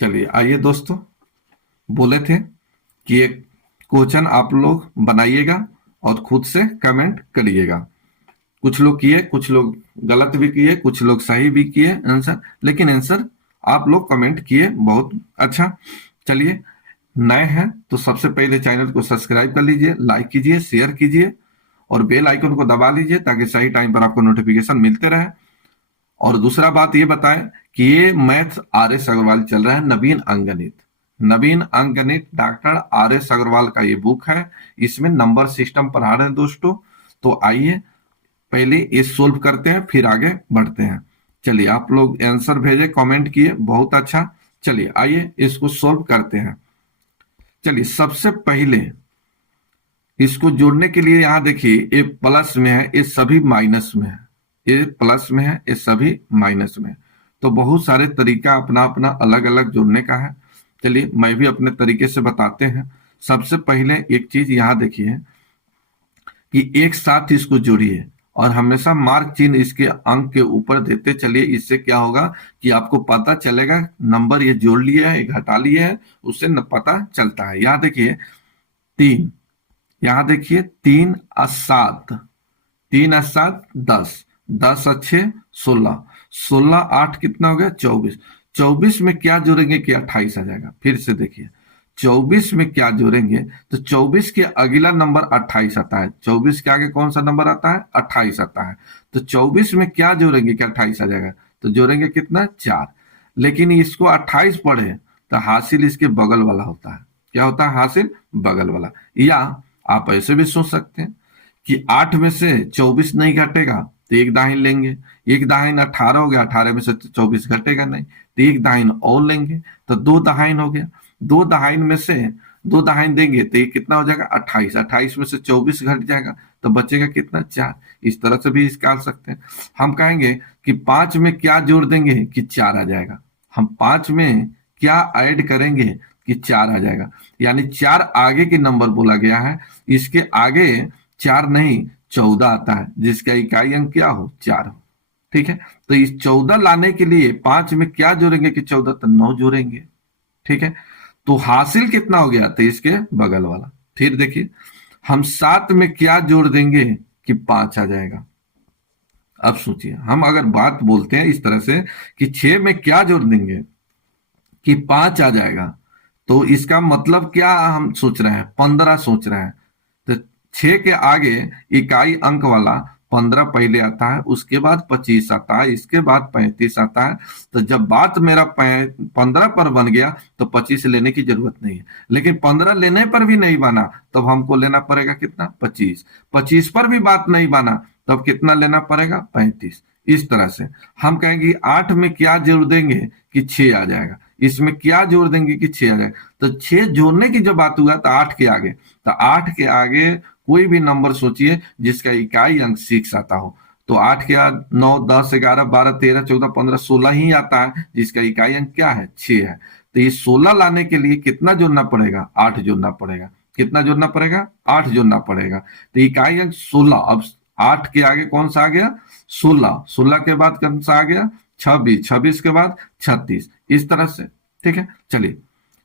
चलिए आइए दोस्तों, बोले थे कि एक क्वेश्चन आप लोग बनाइएगा और खुद से कमेंट करिएगा। कुछ लोग किए, कुछ लोग गलत भी किए, कुछ लोग सही भी किए आंसर, लेकिन आंसर आप लोग कमेंट किए, बहुत अच्छा। चलिए, नए हैं तो सबसे पहले चैनल को सब्सक्राइब कर लीजिए, लाइक कीजिए, शेयर कीजिए और बेल आइकन को दबा लीजिए ताकि सही टाइम पर आपको नोटिफिकेशन मिलते रहे। और दूसरा बात ये बताएं कि ये मैथ आर एस अग्रवाल चल रहा है, नवीन अंकगणित। नवीन अंकगणित डॉक्टर आर एस अग्रवाल का ये बुक है। इसमें नंबर सिस्टम पढ़ा रहे हैं दोस्तों। तो आइए पहले ये सोल्व करते हैं, फिर आगे बढ़ते हैं। चलिए, आप लोग आंसर भेजे, कमेंट किए, बहुत अच्छा। चलिए आइए इसको सोल्व करते हैं। चलिए, सबसे पहले इसको जोड़ने के लिए यहां देखिए, ये प्लस में है, ये सभी माइनस में है। ये प्लस में है, ये सभी माइनस में है। तो बहुत सारे तरीका अपना अपना अलग अलग जोड़ने का है। चलिए, मैं भी अपने तरीके से बताते हैं। सबसे पहले एक चीज यहां देखिए कि एक साथ इसको जोड़िए और हमेशा मार्क चिन्ह इसके अंक के ऊपर देते चलिए। इससे क्या होगा कि आपको पता चलेगा नंबर ये जोड़ लिया है, ये घटा लिया है, उससे न पता चलता है। यहां देखिए 3, यहां देखिए 3 और 7, 3 और 7 10, 10 और 6 16, 16 8 कितना हो गया 24। 24 में क्या जोड़ेंगे कि 28 आ जाएगा। फिर से देखिए, 24 में क्या जोड़ेंगे तो 24 के अगला नंबर 28 आता है। 24 के आगे कौन सा नंबर आता है? 28 आता है। तो 24 में क्या जोड़ेंगे कि 28 आ जाएगा? तो जोड़ेंगे कितना? 4। लेकिन इसको 28 पढ़े तो हासिल इसके बगल वाला होता है। क्या होता है? हासिल बगल वाला। या आप ऐसे भी सोच सकते हैं कि 8 में से 24 नहीं घटेगा तो एक दाहिन लेंगे। एक दाहिन 18 हो गया, 18 में से 24 घटेगा नहीं तो एक दाहिन और लेंगे, तो दो दाहिन हो गया। दो दाहिन में से दो दाहिन देंगे तो ये कितना हो जाएगा? 28। 28 में से 24 घट जाएगा तो बचेगा कितना? 4। इस तरह से भी निकाल सकते हैं। हम कहेंगे कि 5 में क्या जोड़ देंगे कि 4 आ जाएगा। हम 5 में क्या ऐड करेंगे कि 4 आ जाएगा। यानी 4 आगे के नंबर बोला गया है। इसके आगे 4 नहीं 14 आता है, जिसका इकाई अंक क्या हो? 4 हो। ठीक है, तो इस 14 लाने के लिए 5 में क्या जोड़ेंगे कि 14? तो 9 जोड़ेंगे। ठीक है, तो हासिल कितना हो गया? तो इसके बगल वाला। फिर देखिए, हम 7 में क्या जोड़ देंगे कि 5 आ जाएगा। अब सोचिए, हम अगर बात बोलते हैं इस तरह से कि 6 में क्या जोड़ देंगे कि 5 आ जाएगा, तो इसका मतलब क्या हम सोच रहे हैं? 15 सोच रहे हैं। तो 6 के आगे इकाई अंक वाला 15 पहले आता है, उसके बाद 25 आता है, इसके बाद 35 आता है। तो जब बात मेरा 15 पर बन गया तो 25 लेने की जरूरत नहीं है। लेकिन 15 लेने पर भी नहीं बना तब हमको लेना पड़ेगा कितना? 25। 25 पर भी बात नहीं बना तब कितना लेना पड़ेगा? 35। इस तरह से हम कहेंगे 8 में क्या जोड़ देंगे कि 6 आ जाएगा। इसमें क्या जोड़ देंगे कि 6 आ जाएगा। तो 6 जोड़ने की जब बात हुआ तो 8 के आगे, तो 8 के आगे कोई भी नंबर सोचिए जिसका इकाई अंक 6 आता हो। तो 8 के बाद 9 10 11 12 13 14 15 16 ही आता है, जिसका इकाई अंक क्या है? 6 है। तो ये 16 लाने के लिए कितना जोड़ना पड़ेगा? 8 जोड़ना पड़ेगा। कितना जोड़ना पड़ेगा? 8 जोड़ना पड़ेगा। तो इकाई अंक 16। अब 8 के आगे कौन सा आ गया? 16। 16 के बाद कौन सा आ गया? 26। 26 के बाद 36। इस तरह से। ठीक है, चलिए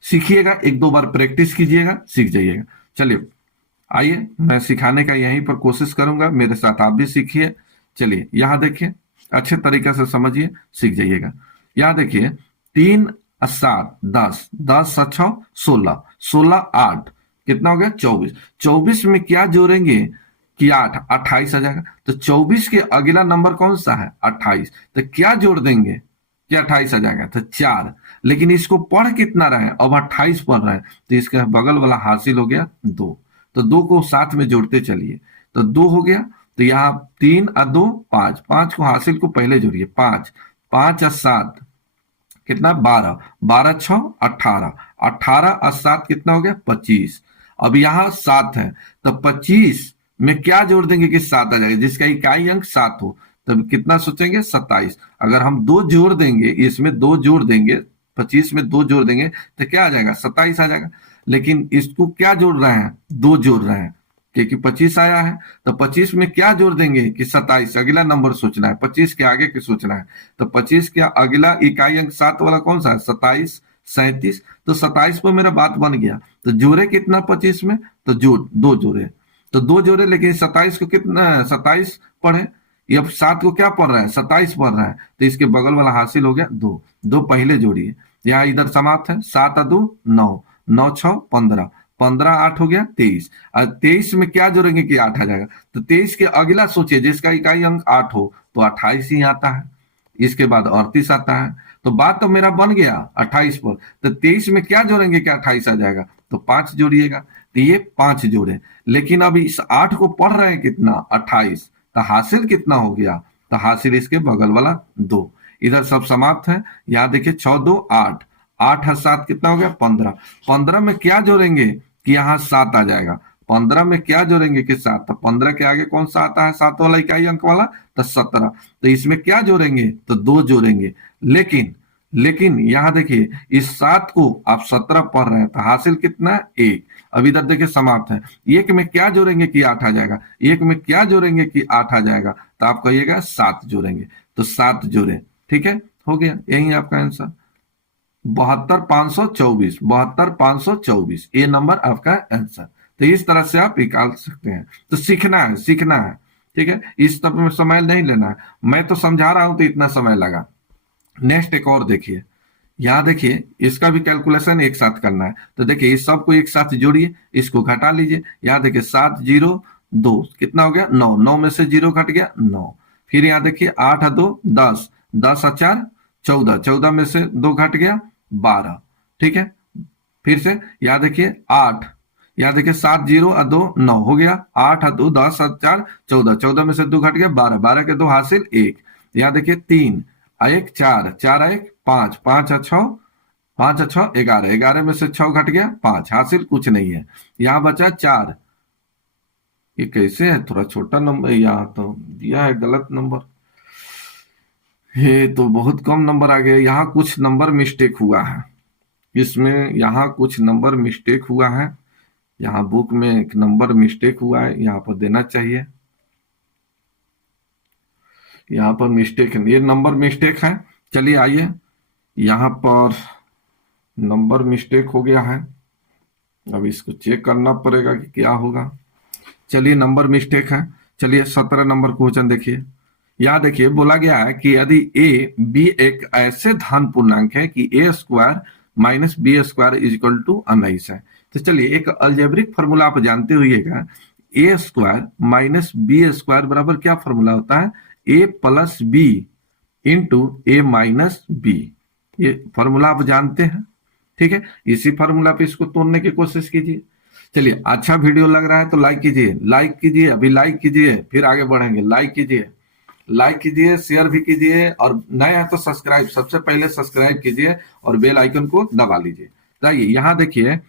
सीखिएगा, एक दो बार प्रैक्टिस कीजिएगा, सीख जाइएगा। चलिए आइए, मैं सिखाने का यहीं पर कोशिश करूंगा, मेरे साथ आप भी सीखिए। चलिए यहां देखिए, अच्छे तरीके से समझिए, सीख जाइएगा। यहां देखिए 3 7 10, 10 6 16, 16 8 कितना हो गया? 24। 24 में क्या जोड़ेंगे कि 8? 28 आ जाएगा। तो 24 के अगला नंबर कौन सा है? 28। तो क्या जोड़ देंगे कि 28 आ जाएगा? तो 4। लेकिन इसको पढ़ कितना रहे? अब 28 पढ़ रहे हैं, तो इसका बगल वाला हासिल हो गया 2। तो 2 को साथ में जोड़ते चलिए, तो 2 हो गया। तो यहाँ 3 और 2 5, 5 को हासिल को पहले जोड़िए, 5 5 और 7 कितना? 12, 12 6 18, 18 और 7 कितना हो गया? 25। अब यहाँ 7 है तो 25 में क्या जोड़ देंगे कि 7 आ जाएगा, जिसका इकाई अंक 7 हो। तब कितना सोचेंगे? 27। अगर हम 2 जोड़ देंगे, इसमें 2 जोड़ देंगे, 25 में 2 जोड़ देंगे तो क्या आ जाएगा? 27 आ जाएगा। लेकिन इसको क्या जोड़ रहे हैं? 2 जोड़ रहे हैं, क्योंकि 25 आया है। तो 25 में क्या जोड़ देंगे कि 27। अगला नंबर सोचना है, 25 के आगे के सोचना है। तो 25 के अगला इकाई अंक 7 वाला कौन सा है? 27। 37, तो 27 पर मेरा बात बन गया। तो जोड़े कितना 25 में, तो दो जोड़े, तो दो जोड़े, लेकिन 27 को कितना, 27 पढ़े, ये अब 7 को क्या पढ़ रहा है, 27 पढ़ रहा है, तो इसके बगल वाला हासिल हो गया 2, दो पहले जोड़िए, यहाँ इधर समाप्त है, 7 और 2 9, 9 6 15, 15 8 हो गया 23, और 23 में क्या जोड़ेंगे कि 8 आ जाएगा, तो 23 के अगला सोचिए जिसका इकाई अंक 8 हो तो 28 ही आता है, इसके बाद 38 आता है, तो बात तो मेरा बन गया 28 पर, तो 23 में क्या जोड़ेंगे कि 28 आ जाएगा, तो 5 जोड़िएगा, तो ये 5 जोड़े, लेकिन अब इस 8 को पढ़ रहे हैं कितना 28, तो हासिल कितना हो गया, तो हासिल इसके बगल वाला 2, इधर सब समाप्त है, यहाँ देखिए 6 2 8, 8 और 7 कितना हो गया 15, 15 में क्या जोड़ेंगे कि यहाँ 7 आ जाएगा, 15 में क्या जोड़ेंगे कि 7, तो 15 के आगे कौन सा आता है 7 वाला इकाई अंक वाला, तो 17, तो इसमें क्या जोड़ेंगे तो 2 जोड़ेंगे, लेकिन यहां देखिए इस 7 को आप 17 पढ़ रहे हैं, तो हासिल कितना 1, अब इधर देखिए समाप्त है, 1 में क्या जोड़ेंगे कि 8 आ जाएगा, 1 में क्या जोड़ेंगे कि 8 आ जाएगा, तो आप कहिएगा 7 जोड़ेंगे, तो 7 जोड़े, ठीक है, हो गया, यही आपका आंसर 72,524, 72,524 ये नंबर आपका आंसर। तो इस तरह से आप निकाल सकते हैं, तो सीखना है, ठीक है, इस तब में समय नहीं लेना है, मैं तो समझा रहा हूं तो इतना समय लगा। नेक्स्ट एक और देखिए, यहाँ देखिए इसका भी कैलकुलेशन एक साथ करना है, तो देखिए इस सब को एक साथ जोड़िए, इसको घटा लीजिए, यहाँ देखिए 7 0 2 कितना हो गया 9, 9 में से 0 घट गया 9, फिर यहाँ देखिए 8 2 10, 10 और 4 14, 14 में से 2 घट गया 12, ठीक है, फिर से यहाँ देखिए 8, यहाँ देखिए 7 0 और 2 9 हो गया, 8 और 2 10 और 4 14, 14 में से 2 घट गया 12, 12 के 2 हासिल 1, यहाँ देखिए 3 1 4, 4 1 5, 5 और 6, 5 और 6 11, 11 में से 6 घट गया 5, हासिल कुछ नहीं है, यहाँ बचा 4, ये कैसे है, थोड़ा छोटा नंबर यहाँ तो दिया है गलत नंबर, ये तो बहुत कम नंबर आ गया, यहाँ कुछ नंबर मिस्टेक हुआ है, इसमें यहाँ कुछ नंबर मिस्टेक हुआ है, यहाँ बुक में एक नंबर मिस्टेक हुआ है, यहाँ पर देना चाहिए, यहाँ पर मिस्टेक है, ये नंबर मिस्टेक है, चलिए आइए यहाँ पर नंबर मिस्टेक हो गया है, अब इसको चेक करना पड़ेगा कि क्या होगा, चलिए नंबर मिस्टेक है, चलिए 17 नंबर क्वेश्चन देखिए, यहाँ देखिए बोला गया है कि यदि ए बी एक ऐसे धन पूर्णांक है कि A square minus B square is equal to 19 है, तो चलिए एक अलजेब्रिक फॉर्मूला आप जानते होइएगा, A square minus B square बराबर क्या फॉर्मूला होता है, A plus B into A minus B, ये फॉर्मूला आप जानते हैं, ठीक है, इसी फॉर्मूला पे इसको तोड़ने की कोशिश कीजिए। चलिए अच्छा वीडियो लग रहा है तो लाइक कीजिए, अभी लाइक कीजिए, फिर आगे बढ़ेंगे, लाइक कीजिए, शेयर भी कीजिए, और नया है तो सब्सक्राइब, सबसे पहले सब्सक्राइब कीजिए और बेल आइकन को दबा लीजिए। आइए यहाँ देखिए,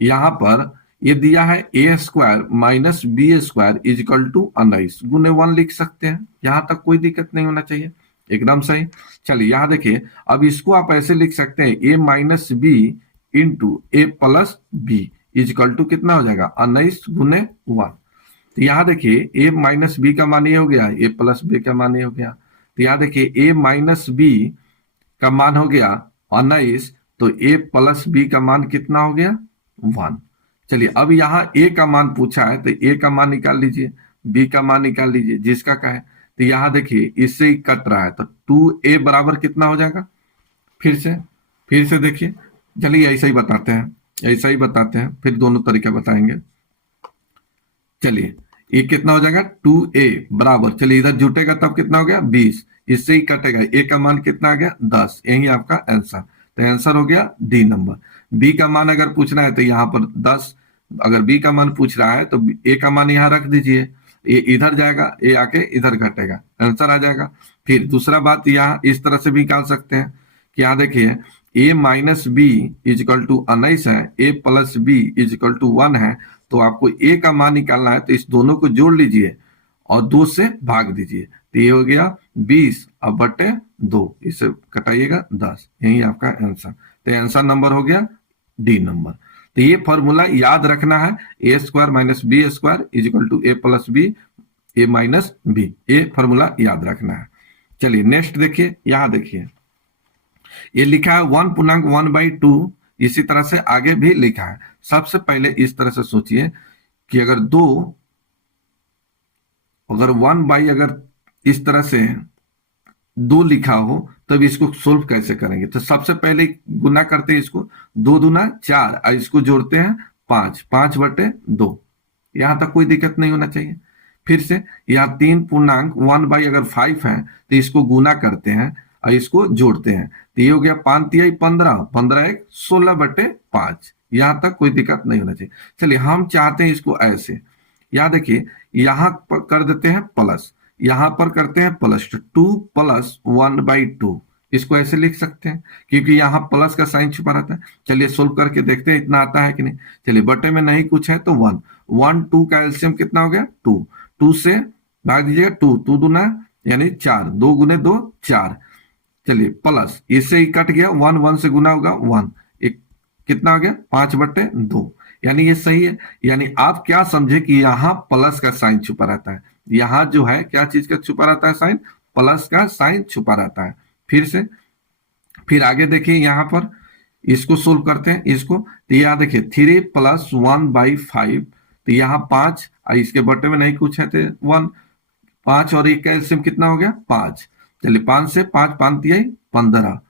यहाँ पर ये दिया है A square minus B square is equal to 19 गुने 1 लिख सकते हैं, यहाँ तक कोई दिक्कत नहीं होना चाहिए, एकदम सही। चलिए यहाँ देखिए, अब इसको आप ऐसे लिख सकते हैं A minus B into A plus B is equal to कितना हो जाएगा 19 गुने 1, तो यहाँ देखिए ए माइनस बी का मान ये हो गया, ए प्लस बी का मान ये हो गया, तो यहाँ देखिए ए माइनस बी का मान हो गया 19, तो ए प्लस बी का मान कितना हो गया 1। चलिए अब यहाँ ए का मान पूछा है, तो ए का मान निकाल लीजिए, बी का मान निकाल लीजिए, जिसका का है, तो यहाँ देखिए इससे ही कट रहा है, तो 2a बराबर कितना हो जाएगा, फिर से देखिए, चलिए ऐसा ही बताते हैं, फिर दोनों तरीके बताएंगे। चलिए ये कितना हो जाएगा 2a बराबर, चलिए इधर जुटेगा तब कितना हो गया 20, इससे ही कटेगा, a का मान कितना आ गया 10, यही आपका आंसर, तो आंसर हो गया डी नंबर। b का मान अगर पूछना है तो यहाँ पर 10, अगर b का मान पूछ रहा है तो a का मान यहाँ रख दीजिए, ये इधर जाएगा, ए आके इधर घटेगा, आंसर आ जाएगा। फिर दूसरा बात यहाँ इस तरह से भी निकाल सकते हैं कि यहाँ देखिए A minus B is equal to 19 है, A plus B is equal to 1 है, तो आपको ए का मान निकालना है, तो इस दोनों को जोड़ लीजिए और 2 से भाग दीजिए, तो ये हो गया 20 अब बटे 2, इसे कटाइएगा 10, यही आपका आंसर, तो आंसर नंबर हो गया डी नंबर। तो ये फॉर्मूला याद रखना है, A square minus B square is equal to A plus B A minus B, ये फॉर्मूला याद रखना है। चलिए नेक्स्ट देखिए, यहाँ देखिए ये लिखा है 1.1/2, इसी तरह से आगे भी लिखा है। सबसे पहले इस तरह से सोचिए कि अगर 1 बाई अगर इस तरह से 2 लिखा हो तब इसको सोल्व कैसे करेंगे। तो सबसे पहले गुना करते हैं इसको, 2 दूना 4 और इसको जोड़ते हैं 5, 5/2। यहां तक कोई दिक्कत नहीं होना चाहिए। फिर से यहाँ 3.1 अगर 5 है तो इसको गुना करते हैं और इसको जोड़ते हैं, तो ये हो गया 5 तिहाई 15, 15 1 16/5। यहां तक कोई दिक्कत नहीं होना चाहिए। चलिए हम चाहते हैं इसको ऐसे, यहाँ देखिए यहां पर कर देते हैं प्लस, यहां पर करते हैं प्लस, तो 2 + 1/2 इसको ऐसे लिख सकते हैं क्योंकि यहाँ प्लस का साइन छुपा रहता है। चलिए सोल्व करके देखते हैं इतना आता है कि नहीं। चलिए बटे में नहीं कुछ है तो 1, 1 2 का एलसीएम कितना हो गया 2, 2 से भाग दीजिएगा 2, 2 दूना यानी 4, 2 गुने 2 4। चलिए प्लस इससे ही कट गया, 1 1 से गुना होगा 1, एक कितना हो गया 5/2, यानी ये सही है। यानी आप क्या समझे कि यहाँ प्लस का साइन छुपा रहता है, यहाँ जो है क्या चीज का छुपा रहता है साइन, प्लस का साइन छुपा रहता है। फिर से फिर आगे देखिए यहाँ पर इसको सोल्व करते हैं इसको, तो यहाँ देखिए 3 + 1/5, तो यहाँ 5 और इसके बटे में नहीं कुछ है तो 1, 5 और 1 का एलसीएम कितना हो गया 5। चलिए 5 से 5, 5 तिहाई 15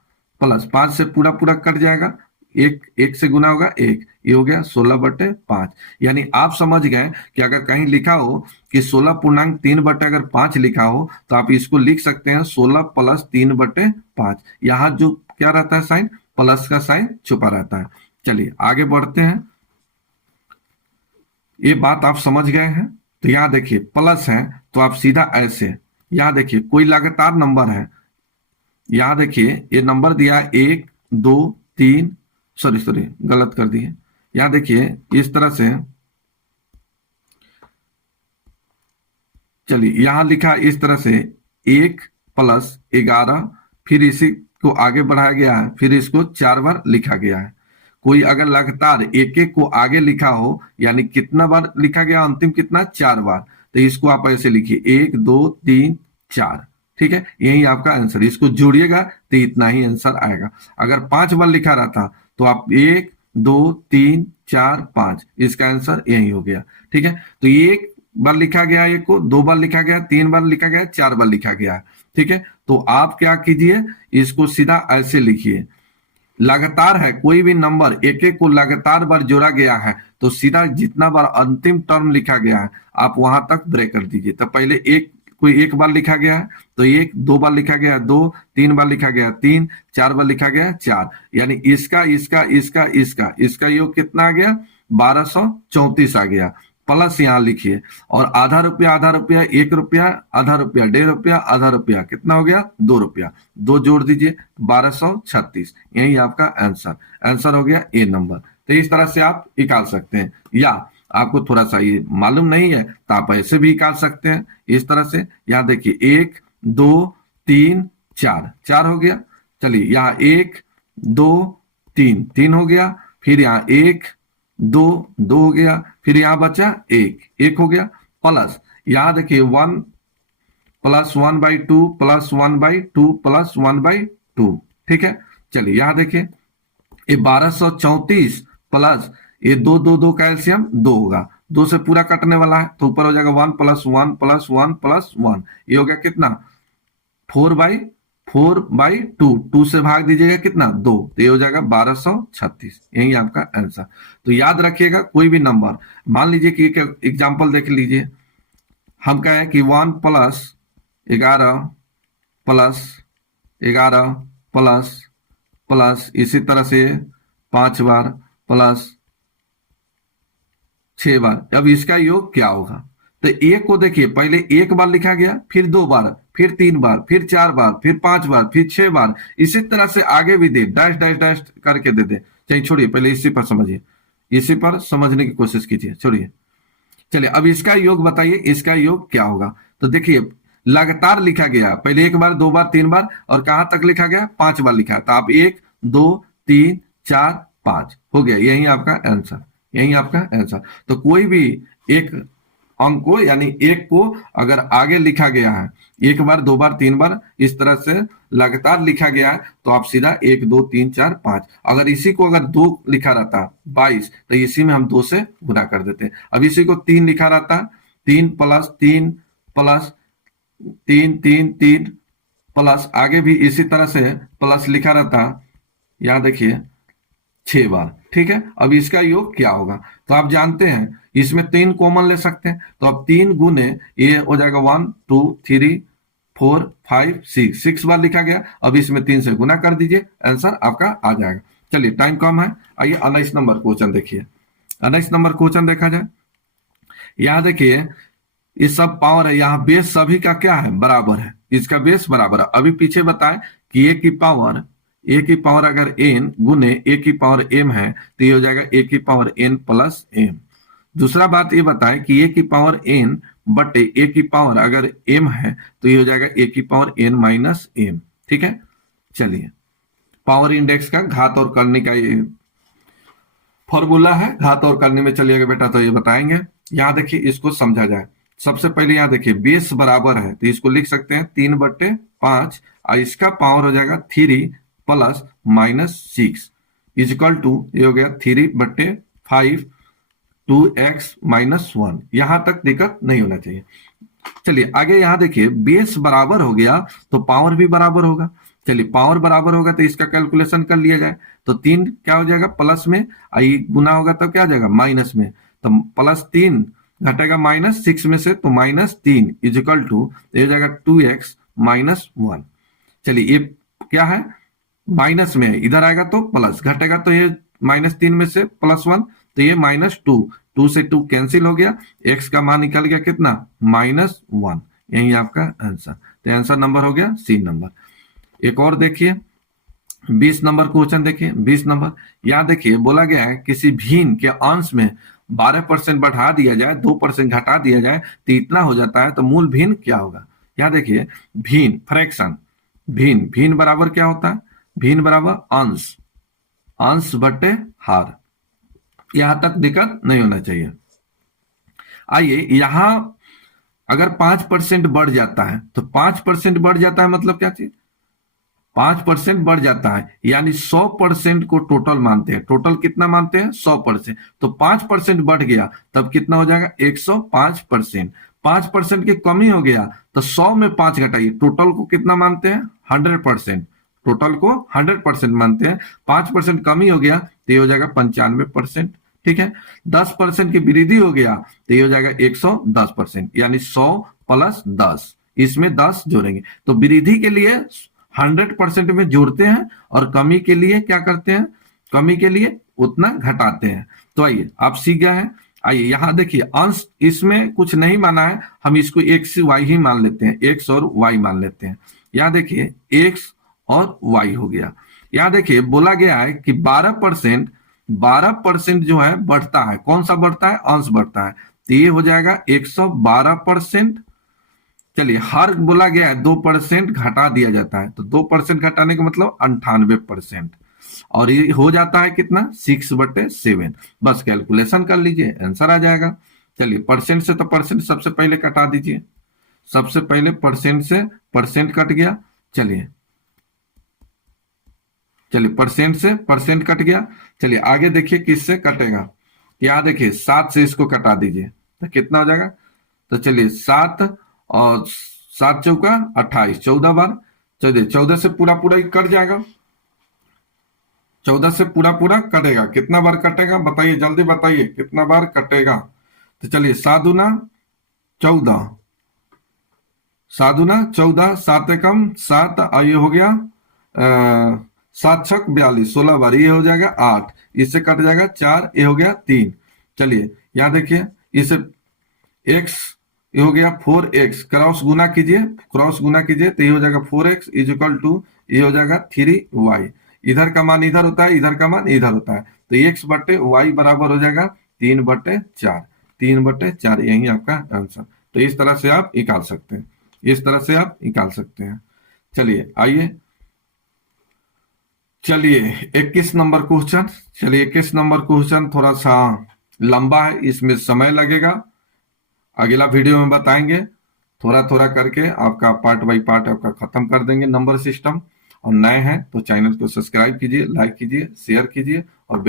प्लस 5 से पूरा पूरा कट जाएगा, एक एक से गुना होगा 1, ये हो गया 16/5। यानी आप समझ गए कि अगर कहीं लिखा हो कि 16.3/5 लिखा हो तो आप इसको लिख सकते हैं 16 + 3/5। यहाँ जो क्या रहता है साइन, प्लस का साइन छुपा रहता है। चलिए आगे बढ़ते हैं, ये बात आप समझ गए हैं। तो यहाँ देखिए प्लस है तो आप सीधा ऐसे, यहाँ देखिए कोई लगातार नंबर है, यहाँ देखिए ये नंबर दिया 1 2 3, सॉरी गलत कर दिए। यहाँ देखिए इस तरह से, चलिए यहाँ लिखा इस तरह से 1 + 11, फिर इसी को आगे बढ़ाया गया है, फिर इसको 4 बार लिखा गया है। कोई अगर लगातार एक एक को आगे लिखा हो यानी कितना बार लिखा गया, अंतिम कितना 4 बार, तो इसको आप ऐसे लिखिए 1 2 3 4, ठीक है, यही आपका आंसर। इसको जोड़िएगा तो इतना ही आंसर आएगा। अगर 5 बार लिखा रहता तो आप 1 2 3 4 5, इसका आंसर यही हो गया, ठीक है। तो एक बार लिखा गया, एक को 2 बार लिखा गया, 3 बार लिखा गया, 4 बार लिखा गया, ठीक है। तो आप क्या कीजिए, इसको सीधा ऐसे लिखिए, लगातार है कोई भी नंबर एक एक को लगातार बार जोड़ा गया है तो सीधा जितना बार अंतिम टर्म लिखा गया है आप वहां तक ब्रेक कर दीजिए। तो पहले एक कोई एक बार लिखा गया है तो 1, 2 बार लिखा गया 2, 3 बार लिखा गया 3, 4 बार लिखा गया 4, यानी इसका इसका इसका इसका इसका योग कितना आ गया 1234 आ गया। प्लस यहाँ लिखिए और आधा रुपया 1 रुपया, आधा रुपया 1.5 रुपया, आधा रुपया कितना हो गया 2 रुपया, 2 जोड़ दीजिए 1236, यही आपका आंसर हो गया ए नंबर। तो इस तरह से आप निकाल सकते हैं, या आपको थोड़ा सा ये मालूम नहीं है तो आप ऐसे भी निकाल सकते हैं इस तरह से। यहाँ देखिए 1 2 3 4, 4 हो गया। चलिए यहाँ 1 2 3, 3 हो गया, फिर यहाँ 1 2, 2 हो गया, फिर यहां बचा 1, 1 हो गया। प्लस यहां देखिए 1 + 1/2 + 1/2 + 1/2, ठीक है। चलिए यहां देखिए ये 1234 प्लस ये 2 2 2 का एलसीएम 2 होगा, 2 से पूरा कटने वाला है तो ऊपर हो जाएगा 1 + 1 + 1 + 1, ये हो गया कितना 4/2, 2 से भाग दीजिएगा कितना 2, तो ये हो जाएगा 1236, यही आपका आंसर। तो याद रखिएगा कोई भी नंबर, मान लीजिए कि एक एग्जांपल देख लीजिए, हम कहें कि 1 + 11 + 11 प्लस इसी तरह से 5 बार प्लस 6 बार, अब इसका योग क्या होगा। तो एक को देखिए पहले 1 बार लिखा गया, फिर 2 बार, फिर 3 बार, फिर 4 बार, फिर 5 बार, फिर 6 बार, इसी तरह से आगे भी दे, डैश डैश डैश करके दे दे। चलिए छोड़िए, पहले इसी पर समझिए, इसी पर समझने की कोशिश कीजिए, छोड़िए। चलिए अब इसका योग बताइए, इसका योग क्या होगा। तो देखिए लगातार लिखा गया, पहले 1 बार 2 बार 3 बार और कहां तक लिखा गया 5 बार लिखा, तो आप 1 2 3 4 5 हो गया, यही आपका आंसर, यही आपका आंसर। तो कोई भी एक अंक को यानी एक को अगर आगे लिखा गया है, एक बार, दो बार, तीन बार, इस तरह से लगातार लिखा गया है, तो आप सीधा 1 2 3 4 5, अगर इसी को अगर 2 लिखा रहता 22, तो इसी में हम 2 से गुना कर देते हैं। अब इसी को 3 लिखा रहता, 3 प्लस 3 प्लस 3 3 3 प्लस, आगे भी इसी तरह से प्लस लिखा रहता, यहां देखिए 6 बार। ठीक है, अब इसका योग क्या होगा, तो आप जानते हैं इसमें 3 कॉमन ले सकते हैं, तो अब 3 गुने ये हो जाएगा 1 2 3 4 5 6, 6 बार लिखा गया। अब इसमें 3 से गुना कर दीजिए, आंसर आपका आ जाएगा। चलिए, टाइम कम है, आइए 19 नंबर क्वेश्चन देखिए। 19 नंबर क्वेश्चन देखा जाए, यहां देखिए ये सब पावर है, यहाँ बेस सभी का क्या है, बराबर है, इसका बेस बराबर है। अभी पीछे बताए कि ए की पावर अगर एन गुने ए की पावर एम है, तो ये हो जाएगा ए की पावर एन प्लस एम। दूसरा बात ये बताए कि ए की पावर एन बटे ए की पावर अगर एम है, तो ये हो जाएगा ए की पावर एन माइनस एम। ठीक है, चलिए, पावर इंडेक्स का घात और करने का ये फॉर्मूला है, घात और करने में चलिएगा बेटा, तो ये बताएंगे। यहां देखिए, इसको समझा जाए। सबसे पहले यहां देखिए बेस बराबर है, तो इसको लिख सकते हैं 3/5, और इसका पावर हो जाएगा 3 प्लस माइनस 6 इजकल टू, ये हो गया 3/5 2x माइनस 1। यहां तक दिक्कत नहीं होना चाहिए। चलिए आगे, यहां देखिए बेस बराबर हो गया तो पावर भी बराबर होगा। चलिए, पावर बराबर होगा तो इसका कैलकुलेशन कर लिया जाए, तो 3 क्या हो जाएगा प्लस में, आई गुना होगा तो क्या हो जाएगा माइनस में, तो प्लस 3 घटेगा -6 में से, तो -3 इजिकल टू, ये हो जाएगा 2x माइनस 1। चलिए, ये क्या है, माइनस में है, इधर आएगा तो प्लस, घटेगा तो ये -3 में से +1, तो ये -2, 2 से 2 कैंसिल हो गया, x का मान निकल गया कितना, -1। यही आपका आंसर, तो आंसर नंबर हो गया सी नंबर। एक और देखिए 20 नंबर क्वेश्चन देखिए। 20 नंबर, यहां देखिए बोला गया है किसी भिन्न के अंश में 12% बढ़ा दिया जाए, 2% घटा दिया जाए, तो इतना हो जाता है, तो मूल भिन्न क्या होगा। यहां देखिए भिन्न फ्रैक्शन, भिन्न भिन्न बराबर क्या होता है, भिन्न बराबर अंश, अंश बटे हार। यहां तक दिक्कत नहीं होना चाहिए। आइए, यहां अगर 5% बढ़ जाता है, तो 5% बढ़ जाता है मतलब क्या चीज, 5% बढ़ जाता है, यानी 100% को टोटल मानते हैं। टोटल कितना मानते हैं, 100%, तो 5% बढ़ गया तब कितना हो जाएगा 105%। 5% की कमी हो गया तो 100 में 5 घटाइए, टोटल को कितना मानते हैं 100%, टोटल को 100% मानते हैं। 5% कमी हो गया तो ये हो जाएगा 95%। ठीक है, 10% की वृद्धि हो गया तो ये हो जाएगा 110%, यानी 100 + 10, इसमें 10 जोड़ेंगे, तो वृद्धि के लिए 100% में जोड़ते हैं, और कमी के लिए क्या करते हैं, कमी के लिए उतना घटाते हैं। तो आइए, आप सीख गए हैं। आइए यहां देखिए अंश, इसमें कुछ नहीं माना है, हम इसको एक्स वाई ही मान लेते हैं, एक्स और वाई मान लेते हैं। यहां देखिए एक्स और वाई हो गया। यहां देखिए बोला गया है कि 12% जो है बढ़ता है, कौन सा बढ़ता है, अंश बढ़ता है, तो ये हो जाएगा 112%। चलिए, हर बोला गया है 2% घटा दिया जाता है, तो 2% घटाने का मतलब 98%, और ये हो जाता है कितना 6/7। बस कैलकुलेशन कर लीजिए, आंसर आ जाएगा। चलिए, परसेंट से तो परसेंट सबसे पहले कटा दीजिए, सबसे पहले परसेंट से परसेंट कट गया। चलिए परसेंट से परसेंट कट गया। चलिए आगे देखिए किससे कटेगा, यहां देखिए 7 से इसको कटा दीजिए, तो कितना हो जाएगा, तो चलिए 7 और 7 चौका 28, 14 बार, 14 से पूरा पूरा ही कट जाएगा, 14 से पूरा कटेगा। कितना बार कटेगा बताइए, जल्दी बताइए कितना बार कटेगा। तो चलिए 7 दूना 14, 7 दूना 14, 7 एकम 7, ये हो गया 7 छक 42, 16 बार, ये हो जाएगा 8, इससे कट जाएगा 4, ये हो गया 3। चलिए यहां देखिए इसे x, ये हो गया 4x, क्रॉस गुना कीजिए, क्रॉस गुना कीजिए, तो ये हो जाएगा 4x इजिकल टू, ये हो जाएगा 3y। इधर का मान इधर होता है, इधर का मान इधर होता है, तो x बटे y बराबर हो जाएगा 3/4, 3/4, यही आपका आंसर। तो इस तरह से आप निकाल सकते हैं, इस तरह से आप निकाल सकते हैं। चलिए आइए, चलिए 21 नंबर क्वेश्चन। चलिए 21 नंबर क्वेश्चन थोड़ा सा लंबा है, इसमें समय लगेगा, अगला वीडियो में बताएंगे, थोड़ा थोड़ा करके आपका पार्ट बाय पार्ट आपका खत्म कर देंगे नंबर सिस्टम। और नए हैं तो चैनल को सब्सक्राइब कीजिए, लाइक कीजिए, शेयर कीजिए और